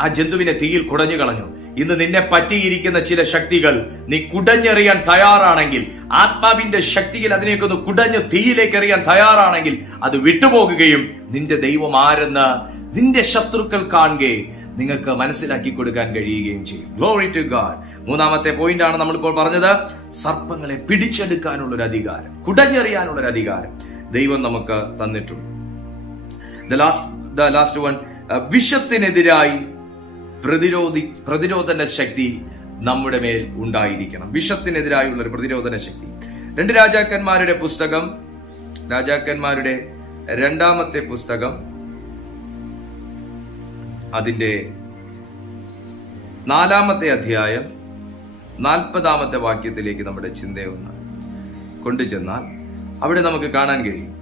ആ ജന്തുവിനെ തീയിൽ കുടഞ്ഞു കളഞ്ഞു. ഇന്ന് നിന്നെ പറ്റിയിരിക്കുന്ന ചില ശക്തികൾ നീ കുടഞ്ഞെറിയാൻ തയ്യാറാണെങ്കിൽ ആത്മാവിന്റെ ശക്തിയിൽ അതിനെയൊക്കെ ഒന്ന് കുടഞ്ഞ് തീയിലേക്ക് എറിയാൻ തയ്യാറാണെങ്കിൽ അത് വിട്ടുപോകുകയും നിന്റെ ദൈവം ആരെന്ന് നിന്റെ ശത്രുക്കൾ കാണുകയെ നിങ്ങൾക്ക് മനസ്സിലാക്കി കൊടുക്കാൻ കഴിയുകയും ചെയ്യും. ഗ്ലോറി ടു ഗാഡ് മൂന്നാമത്തെ പോയിന്റ് ആണ് നമ്മളിപ്പോൾ പറഞ്ഞത്. സർപ്പങ്ങളെ പിടിച്ചെടുക്കാനുള്ള ഒരു അധികാരം കുടഞ്ഞെറിയാനുള്ള ഒരു അധികാരം ദൈവം നമുക്ക് തന്നിട്ടുണ്ട്. The last the last one വിഷത്തിനെതിരായി പ്രതിരോധി പ്രതിരോധന ശക്തി നമ്മുടെ മേൽ ഉണ്ടായിരിക്കണം. വിഷത്തിനെതിരായുള്ള ഒരു പ്രതിരോധന ശക്തി. രണ്ട് രാജാക്കന്മാരുടെ പുസ്തകം രാജാക്കന്മാരുടെ രണ്ടാമത്തെ പുസ്തകം അതിന്റെ നാലാമത്തെ അധ്യായം നാൽപ്പതാമത്തെ വാക്യത്തിലേക്ക് നമ്മുടെ ചിന്തയൊന്ന് കൊണ്ടുചെന്നാൽ അവിടെ നമുക്ക് കാണാൻ കഴിയും.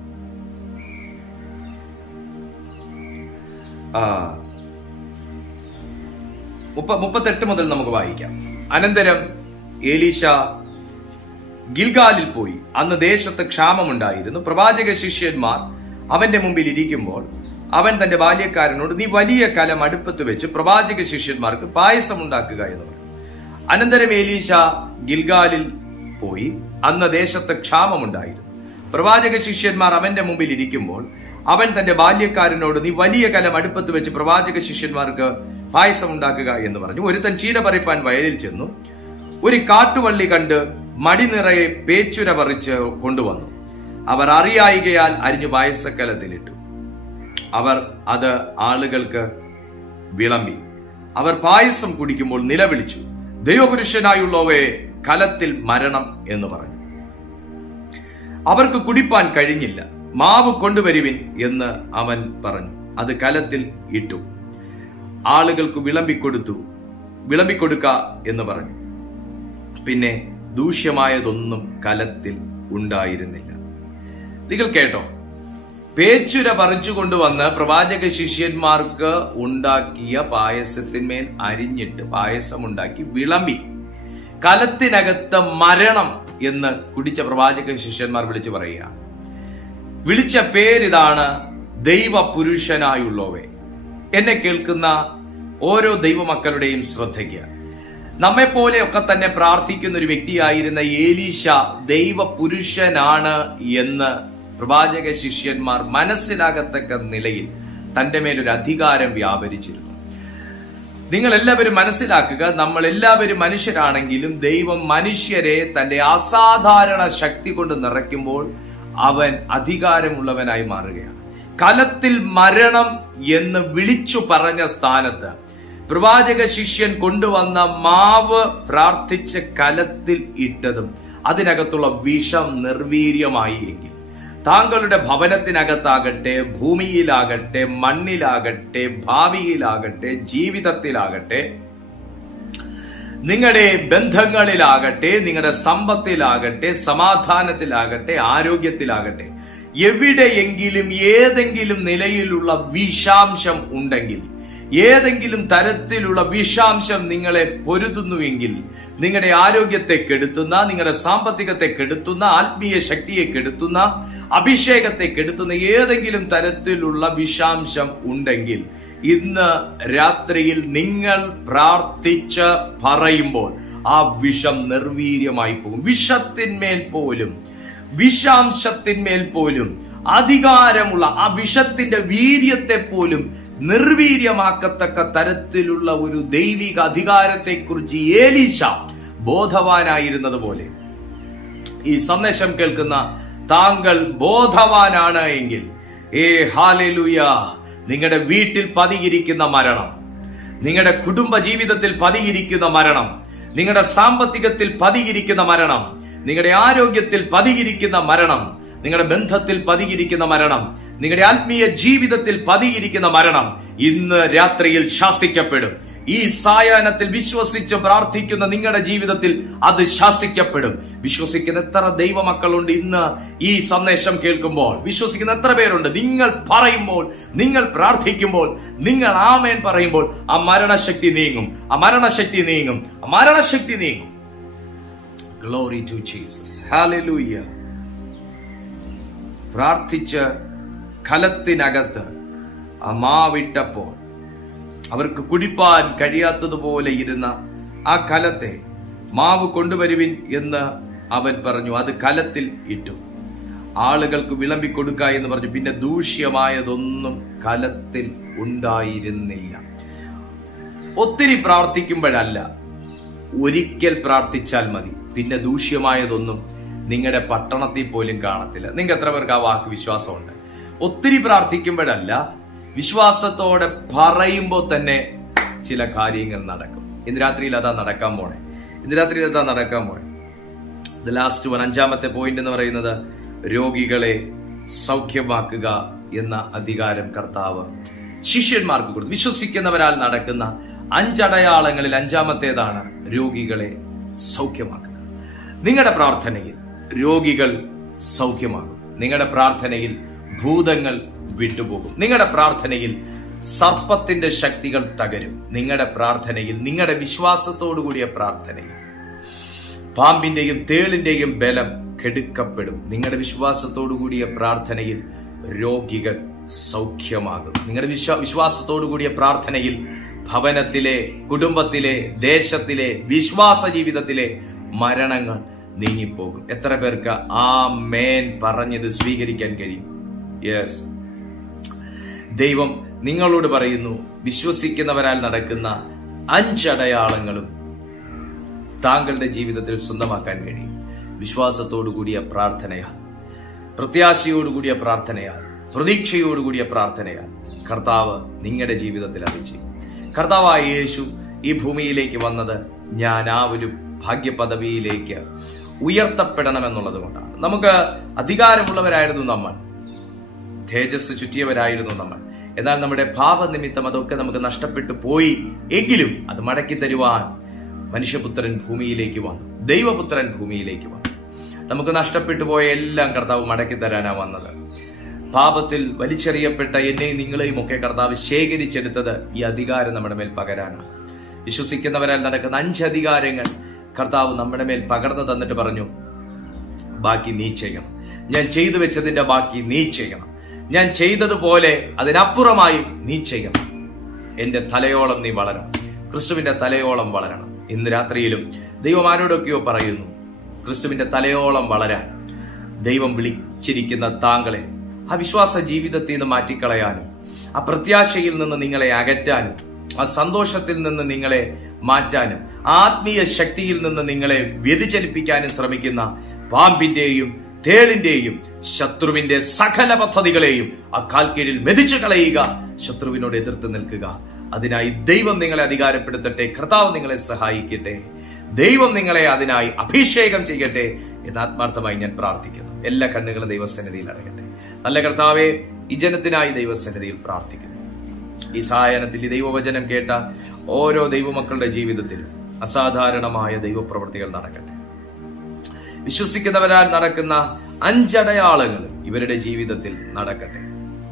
മുപ്പത്തെട്ട് മുതൽ നമുക്ക് വായിക്കാം. അനന്തരം ഏലീഷ ഗിൽഗാലിൽ പോയി. അന്ന് ദേശത്ത് ക്ഷാമമുണ്ടായിരുന്നു. പ്രവാചക ശിഷ്യന്മാർ അവന്റെ മുമ്പിൽ ഇരിക്കുമ്പോൾ അവൻ തന്റെ ബാല്യക്കാരനോട് നീ വലിയ കലം അടുപ്പത്ത് വെച്ച് പ്രവാചക ശിഷ്യന്മാർക്ക് പായസം ഉണ്ടാക്കുക എന്ന് പറഞ്ഞു. അനന്തരം ഏലീശ ഗിൽഗാലിൽ പോയി. അന്ന് ദേശത്ത് ക്ഷാമമുണ്ടായിരുന്നു. പ്രവാചക ശിഷ്യന്മാർ അവന്റെ മുമ്പിൽ ഇരിക്കുമ്പോൾ അവൻ തന്റെ ബാല്യക്കാരനോട് നീ വലിയ കലം അടുപ്പത്ത് വെച്ച് പ്രവാചക ശിഷ്യന്മാർക്ക് പായസം ഉണ്ടാക്കുക എന്ന് പറഞ്ഞു. ഒരുത്തൻ ചീര പറിപ്പാൻ വയലിൽ ചെന്നു. ഒരു കാട്ടുവള്ളി കണ്ട് മടി നിറയെ പേച്ചുര പറിച്ച് കൊണ്ടുവന്നു. അവർ അറിയായികയാൽ അരിഞ്ഞു പായസക്കലത്തിലിട്ടു. അവർ അത് ആളുകൾക്ക് വിളമ്പി. അവർ പായസം കുടിക്കുമ്പോൾ നിലവിളിച്ചു ദൈവപുരുഷനായുള്ളവയെ കലത്തിൽ മരണം എന്ന് പറഞ്ഞു. അവർക്ക് കുടിപ്പാൻ കഴിഞ്ഞില്ല മാവ് കൊണ്ടുവരുവിൻ എന്ന് അവൻ പറഞ്ഞു. അത് കലത്തിൽ ഇട്ടു. ആളുകൾക്ക് വിളമ്പിക്കൊടുത്തു വിളമ്പിക്കൊടുക്ക എന്ന് പറഞ്ഞു. പിന്നെ ദൂഷ്യമായതൊന്നും കലത്തിൽ ഉണ്ടായിരുന്നില്ല. നിങ്ങൾ കേട്ടോ പേച്ചുര പറിച്ചു കൊണ്ടുവന്ന് പ്രവാചക ശിഷ്യന്മാർക്ക് ഉണ്ടാക്കിയ പായസത്തിന്മേൽ അരിഞ്ഞിട്ട് പായസം ഉണ്ടാക്കി വിളമ്പി. കലത്തിനകത്ത് മരണം എന്ന് കുടിച്ച പ്രവാചക ശിഷ്യന്മാർ വിളിച്ചു പറയുക. വിളിച്ച പേരിതാണ് ദൈവ പുരുഷനായുള്ളവേ എന്നെ കേൾക്കുന്ന ഓരോ ദൈവമക്കളുടെയും ശ്രദ്ധയ്ക്ക്. നമ്മെപ്പോലെയൊക്കെ തന്നെ പ്രാർത്ഥിക്കുന്ന ഒരു വ്യക്തിയായിരുന്ന ഏലീഷ ദൈവപുരുഷനാണ് എന്ന് പ്രവാചക ശിഷ്യന്മാർ മനസ്സിലാകത്തക്ക നിലയിൽ തന്റെ മേലൊരു അധികാരം വ്യാപരിച്ചിരുന്നു. നിങ്ങൾ എല്ലാവരും മനസ്സിലാക്കുക നമ്മൾ എല്ലാവരും മനുഷ്യരാണെങ്കിലും ദൈവം മനുഷ്യരെ തന്റെ അസാധാരണ ശക്തി കൊണ്ട് നിറയ്ക്കുമ്പോൾ അവൻ അധികാരമുള്ളവനായി മാറുകയാണ്. കലത്തിൽ മരണം എന്ന് വിളിച്ചു പറഞ്ഞ സ്ഥാനത്ത് പ്രവാചക ശിഷ്യൻ കൊണ്ടുവന്ന മാവ് പ്രാർത്ഥിച്ച് കലത്തിൽ ഇട്ടതും അതിനകത്തുള്ള വിഷം നിർവീര്യമായി എങ്കിൽ താങ്കളുടെ ഭവനത്തിനകത്താകട്ടെ ഭൂമിയിലാകട്ടെ മണ്ണിലാകട്ടെ ഭാവിയിലാകട്ടെ ജീവിതത്തിലാകട്ടെ നിങ്ങളുടെ ബന്ധങ്ങളിലാകട്ടെ നിങ്ങളുടെ സമ്പത്തിലാകട്ടെ സമാധാനത്തിലാകട്ടെ ആരോഗ്യത്തിലാകട്ടെ എവിടെയെങ്കിലും ഏതെങ്കിലും നിലയിലുള്ള വിഷാംശം ഉണ്ടെങ്കിൽ ഏതെങ്കിലും തരത്തിലുള്ള വിഷാംശം നിങ്ങളെ പൊരുതുന്നുവെങ്കിൽ നിങ്ങളുടെ ആരോഗ്യത്തെ കെടുത്തുന്ന നിങ്ങളുടെ സാമ്പത്തികത്തെ കെടുത്തുന്ന ആത്മീയ ശക്തിയെ കെടുത്തുന്ന അഭിഷേകത്തെ കെടുത്തുന്ന ഏതെങ്കിലും തരത്തിലുള്ള വിഷാംശം ഉണ്ടെങ്കിൽ ഇന്ന് രാത്രിയിൽ നിങ്ങൾ പ്രാർത്ഥിച്ച് പറയുമ്പോൾ ആ വിഷം നിർവീര്യമായി പോകും. വിഷത്തിന്മേൽ പോലും വിഷാംശത്തിന്മേൽ പോലും അധികാരമുള്ള ആ വിഷത്തിന്റെ വീര്യത്തെ പോലും നിർവീര്യമാക്കത്തക്ക തരത്തിലുള്ള ഒരു ദൈവിക അധികാരത്തെക്കുറിച്ച് ഏലീശ ബോധവാനായിരുന്നത് പോലെ ഈ സന്ദേശം കേൾക്കുന്ന താങ്കൾ ബോധവാനാണ് എങ്കിൽ ഏ ഹാലലുയ നിങ്ങളുടെ വീട്ടിൽ പതിയിരിക്കുന്ന മരണം നിങ്ങളുടെ കുടുംബ ജീവിതത്തിൽ പതിയിരിക്കുന്ന മരണം നിങ്ങളുടെ സാമ്പത്തികത്തിൽ പതിയിരിക്കുന്ന മരണം നിങ്ങളുടെ ആരോഗ്യത്തിൽ പതിയിരിക്കുന്ന മരണം നിങ്ങളുടെ ബന്ധത്തിൽ പതിയിരിക്കുന്ന മരണം നിങ്ങളുടെ ആത്മീയ ജീവിതത്തിൽ പതിയിരിക്കുന്ന മരണം ഇന്ന് രാത്രിയിൽ ശാസിക്കപ്പെടും. ഈ സായാഹ്നത്തിൽ വിശ്വസിച്ച് പ്രാർത്ഥിക്കുന്ന നിങ്ങളുടെ ജീവിതത്തിൽ അത് ശാസിക്കപ്പെടും. വിശ്വസിക്കുന്ന എത്ര ദൈവമക്കളുണ്ട് ഇന്ന് ഈ സന്ദേശം കേൾക്കുമ്പോൾ. വിശ്വസിക്കുന്ന എത്ര പേരുണ്ട്? നിങ്ങൾ പറയുമ്പോൾ നിങ്ങൾ പ്രാർത്ഥിക്കുമ്പോൾ നിങ്ങൾ ആമേൻ പറയുമ്പോൾ ആ മരണശക്തി നീങ്ങും. ആ മരണശക്തി നീങ്ങും. ആ മരണശക്തി നീങ്ങും. ഗ്ലോറി ടു ജീസസ് ഹാലലൂയ്യ പ്രാർത്ഥിച്ച് കലത്തിനകത്ത് ആ മാവിട്ടപ്പോൾ അവർക്ക് കുടിപ്പാൻ കഴിയാത്തതുപോലെ ഇരുന്ന ആ കലത്തെ മാവ് കൊണ്ടുവരുവിൻ എന്ന് അവൻ പറഞ്ഞു. അത് കലത്തിൽ ഇട്ടു. ആളുകൾക്ക് വിളമ്പി കൊടുക്ക എന്ന് പറഞ്ഞു. പിന്നെ ദൂഷ്യമായതൊന്നും കലത്തിൽ ഉണ്ടായിരുന്നില്ല. ഒത്തിരി പ്രാർത്ഥിക്കുമ്പോഴല്ല ഒരിക്കൽ പ്രാർത്ഥിച്ചാൽ മതി. പിന്നെ ദൂഷ്യമായതൊന്നും നിങ്ങളുടെ പട്ടണത്തിൽ പോലും കാണത്തില്ല. നിങ്ങൾക്ക് എത്ര പേർക്ക് ആ വാക്ക് വിശ്വാസമുണ്ട്? ഒത്തിരി പ്രാർത്ഥിക്കുമ്പോഴല്ല വിശ്വാസത്തോടെ പറയുമ്പോൾ തന്നെ ചില കാര്യങ്ങൾ നടക്കും. ഇന്ന് രാത്രിയിൽ അതാ നടക്കാൻ പോണേ. ഇന്ന് രാത്രിയിൽ അതാ നടക്കാൻ പോണേ. ദ ലാസ്റ്റ് വൺ അഞ്ചാമത്തെ പോയിന്റ് എന്ന് പറയുന്നത് രോഗികളെ സൗഖ്യമാക്കുക എന്ന അധികാരം കർത്താവ് ശിഷ്യന്മാർക്ക് കൊടുത്തു. വിശ്വസിക്കുന്നവരാൽ നടക്കുന്ന അഞ്ചടയാളങ്ങളിൽ അഞ്ചാമത്തേതാണ് രോഗികളെ സൗഖ്യമാക്കുക. നിങ്ങളുടെ പ്രാർത്ഥനയിൽ രോഗികൾ സൗഖ്യമാകും. നിങ്ങളുടെ പ്രാർത്ഥനയിൽ ഭൂതങ്ങൾ വിട്ടുപോകും. നിങ്ങളുടെ പ്രാർത്ഥനയിൽ സർപ്പത്തിന്റെ ശക്തികൾ തകരും. നിങ്ങളുടെ പ്രാർത്ഥനയിൽ നിങ്ങളുടെ വിശ്വാസത്തോടു കൂടിയ പ്രാർത്ഥനയിൽ പാമ്പിന്റെയും തേളിന്റെയും ബലം കെടുക്കപ്പെടും. നിങ്ങളുടെ വിശ്വാസത്തോടു കൂടിയ പ്രാർത്ഥനയിൽ രോഗികൾ സൗഖ്യമാകും. നിങ്ങളുടെ വിശ്വാ വിശ്വാസത്തോടു കൂടിയ പ്രാർത്ഥനയിൽ ഭവനത്തിലെ കുടുംബത്തിലെ ദേശത്തിലെ വിശ്വാസ ജീവിതത്തിലെ മരണങ്ങൾ നീങ്ങിപ്പോകും. എത്ര പേർക്ക് ആ മേൻ പറഞ്ഞത് സ്വീകരിക്കാൻ കഴിയും? യെസ് ദൈവം നിങ്ങളോട് പറയുന്നു വിശ്വസിക്കുന്നവരാൽ നടക്കുന്ന അഞ്ചടയാളങ്ങളും താങ്കളുടെ ജീവിതത്തിൽ സ്വന്തമാക്കാൻ കഴിയും. വിശ്വാസത്തോടു കൂടിയ പ്രാർത്ഥനയാൽ പ്രത്യാശയോടുകൂടിയ പ്രാർത്ഥനയാൽ പ്രതീക്ഷയോടുകൂടിയ പ്രാർത്ഥനയാൽ കർത്താവ് നിങ്ങളുടെ ജീവിതത്തിൽ അറിയിച്ചു. കർത്താവായ യേശു ഈ ഭൂമിയിലേക്ക് വന്നത് ഞാൻ ആ ഒരു ഭാഗ്യപദവിയിലേക്ക് ഉയർത്തപ്പെടണമെന്നുള്ളത് കൊണ്ടാണ് നമുക്ക് അധികാരമുള്ളവരായിരുന്നു നമ്മൾ. തേജസ് ചുറ്റിയവരായിരുന്നു നമ്മൾ. എന്നാൽ നമ്മുടെ ഭാവനിമിത്തം അതൊക്കെ നമുക്ക് നഷ്ടപ്പെട്ടു പോയി. എങ്കിലും അത് മടക്കി തരുവാൻ മനുഷ്യപുത്രൻ ഭൂമിയിലേക്ക് വന്നു. ദൈവപുത്രൻ ഭൂമിയിലേക്ക് വന്നു. നമുക്ക് നഷ്ടപ്പെട്ടു പോയ എല്ലാം കർത്താവ് മടക്കി തരാനാ വന്നത്. പാപത്തിൽ വലിച്ചെറിയപ്പെട്ട എന്നെയും നിങ്ങളെയും ഒക്കെ കർത്താവ് ശേഖരിച്ചെടുത്തത് ഈ അധികാരം നമ്മുടെ മേൽ പകരാനാണ്. വിശ്വസിക്കുന്നവരാൽ നടക്കുന്ന അഞ്ച് അധികാരങ്ങൾ കർത്താവ് നമ്മുടെ മേൽ പകർന്നു തന്നിട്ട് പറഞ്ഞു ബാക്കി നീ ചെയ്യണം. ഞാൻ ചെയ്തു വെച്ചതിന്റെ ബാക്കി നീ ചെയ്യണം. ഞാൻ ചെയ്തതുപോലെ അതിനപ്പുറമായി നീ ചെയ്യണം. എന്റെ തലയോളം നീ വളരണം. ക്രിസ്തുവിന്റെ തലയോളം വളരണം. ഇന്ന് രാത്രിയിലും ദൈവം ആരോടൊക്കെയോ പറയുന്നു ക്രിസ്തുവിന്റെ തലയോളം വളരാൻ. ദൈവം വിളിച്ചിരിക്കുന്ന താങ്കളെ അവിശ്വാസ വിശ്വാസ ജീവിതത്തിൽ നിന്ന് മാറ്റിക്കളയാനും ആ പ്രത്യാശയിൽ നിന്ന് നിങ്ങളെ അകറ്റാനും ആ സന്തോഷത്തിൽ നിന്ന് നിങ്ങളെ മാറ്റാനും ആത്മീയ ശക്തിയിൽ നിന്ന് നിങ്ങളെ വ്യതിചലിപ്പിക്കാനും ശ്രമിക്കുന്ന പാമ്പിന്റെയും തേളിന്റെയും ശത്രുവിന്റെ സകല പദ്ധതികളെയും ആ കാൽക്കീഴിൽ മെതിച്ചു കളയുക ശത്രുവിനോട് എതിർത്ത് നിൽക്കുക. അതിനായി ദൈവം നിങ്ങളെ അധികാരപ്പെടുത്തട്ടെ കർത്താവ് നിങ്ങളെ സഹായിക്കട്ടെ. ദൈവം നിങ്ങളെ അതിനായി അഭിഷേകം ചെയ്യട്ടെ എന്ന് ആത്മാർത്ഥമായി ഞാൻ പ്രാർത്ഥിക്കുന്നു. എല്ലാ കണ്ണുകളും ദൈവസന്നിധിയിൽ അടയട്ടെ. നല്ല കർത്താവെ ഈ ജനത്തിനായി ദൈവസന്നിധിയിൽ പ്രാർത്ഥിക്കുന്നു. ഈ സായനത്തിൽ ഈ ദൈവവചനം കേട്ട ഓരോ ദൈവമക്കളുടെ ജീവിതത്തിലും അസാധാരണമായ ദൈവപ്രവൃത്തികൾ നടക്കട്ടെ. വിശ്വസിക്കുന്നവരാൽ നടക്കുന്ന അഞ്ചടയാളങ്ങൾ ഇവരുടെ ജീവിതത്തിൽ നടക്കട്ടെ.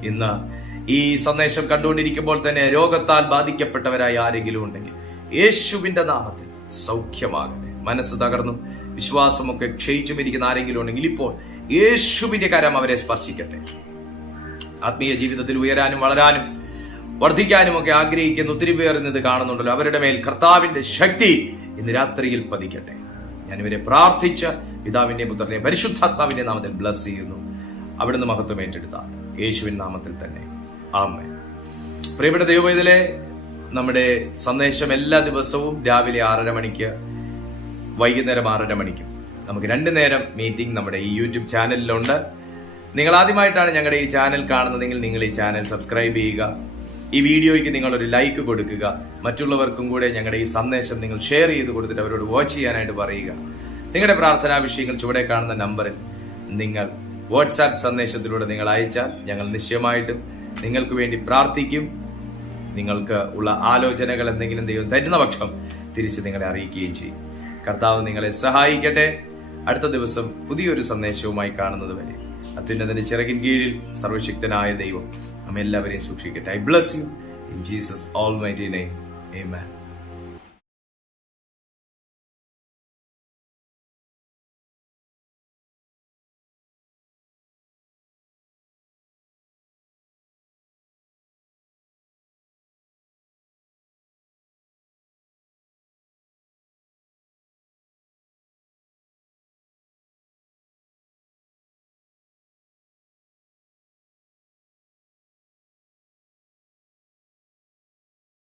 ഇന്ന് ഈ സന്ദേശം കണ്ടുകൊണ്ടിരിക്കുമ്പോൾ തന്നെ രോഗത്താൽ ബാധിക്കപ്പെട്ടവരായി ആരെങ്കിലും ഉണ്ടെങ്കിൽ യേശുവിന്റെ നാമത്തിൽ സൗഖ്യമാകട്ടെ. മനസ്സ് തകർന്നും വിശ്വാസമൊക്കെ ക്ഷയിച്ചും ഇരിക്കുന്ന ആരെങ്കിലും ഉണ്ടെങ്കിൽ ഇപ്പോൾ യേശുവിന്റെ കരം അവരെ സ്പർശിക്കട്ടെ. ആത്മീയ ജീവിതത്തിൽ ഉയരാനും വളരാനും വർദ്ധിക്കാനും ഒക്കെ ആഗ്രഹിക്കുന്ന ഒത്തിരി പേർ ഇന്ന് ഇത് കാണുന്നുണ്ടല്ലോ. അവരുടെ മേൽ കർത്താവിന്റെ ശക്തി ഇന്ന് രാത്രിയിൽ പതിക്കട്ടെ. ഞാൻ ഇവരെ പ്രാർത്ഥിച്ച പിതാവിന്റെ പുത്രനെ പരിശുദ്ധാത്മാവിന്റെ നാമത്തിൽ ബ്ലസ് ചെയ്യുന്നു. അവിടുന്ന് മഹത്വം ഏറ്റെടുത്ത യേശുവിൻ നാമത്തിൽ തന്നെ. ആമേ പ്രിയപ്പെട്ട ദൈവവേദലെ നമ്മുടെ സന്ദേശം എല്ലാ ദിവസവും രാവിലെ ആറര മണിക്ക് വൈകുന്നേരം ആറര മണിക്കും. നമുക്ക് രണ്ടു നേരം മീറ്റിംഗ് നമ്മുടെ ഈ യൂട്യൂബ് ചാനലിലുണ്ട്. നിങ്ങൾ ആദ്യമായിട്ടാണ് ഞങ്ങളുടെ ഈ ചാനൽ കാണുന്നതെങ്കിൽ നിങ്ങൾ ഈ ചാനൽ സബ്സ്ക്രൈബ് ചെയ്യുക. ഈ വീഡിയോയ്ക്ക് നിങ്ങൾ ഒരു ലൈക്ക് കൊടുക്കുക. മറ്റുള്ളവർക്കും കൂടെ ഞങ്ങളുടെ ഈ സന്ദേശം നിങ്ങൾ ഷെയർ ചെയ്ത് കൊടുത്തിട്ട് അവരോട് വാച്ച് ചെയ്യാനായിട്ട് പറയുക. നിങ്ങളുടെ പ്രാർത്ഥനാ വിഷയങ്ങൾ ചുവടെ കാണുന്ന നമ്പറിൽ നിങ്ങൾ വാട്സാപ്പ് സന്ദേശത്തിലൂടെ നിങ്ങൾ അയച്ചാൽ ഞങ്ങൾ നിശ്ചയമായിട്ടും നിങ്ങൾക്ക് വേണ്ടി പ്രാർത്ഥിക്കും. നിങ്ങൾക്ക് ഉള്ള ആലോചനകൾ എന്തെങ്കിലും ദൈവം തരുന്ന പക്ഷം തിരിച്ച് നിങ്ങളെ അറിയിക്കുകയും ചെയ്യും. കർത്താവ് നിങ്ങളെ സഹായിക്കട്ടെ. അടുത്ത ദിവസം പുതിയൊരു സന്ദേശവുമായി കാണുന്നത് വരെ. അത്യുന്നതിന്റെ ചിറകിൻ കീഴിൽ സർവശക്തനായ ദൈവം നമ്മെല്ലാവരെയും സൂക്ഷിക്കട്ടെ I bless you in Jesus all my mighty name Amen.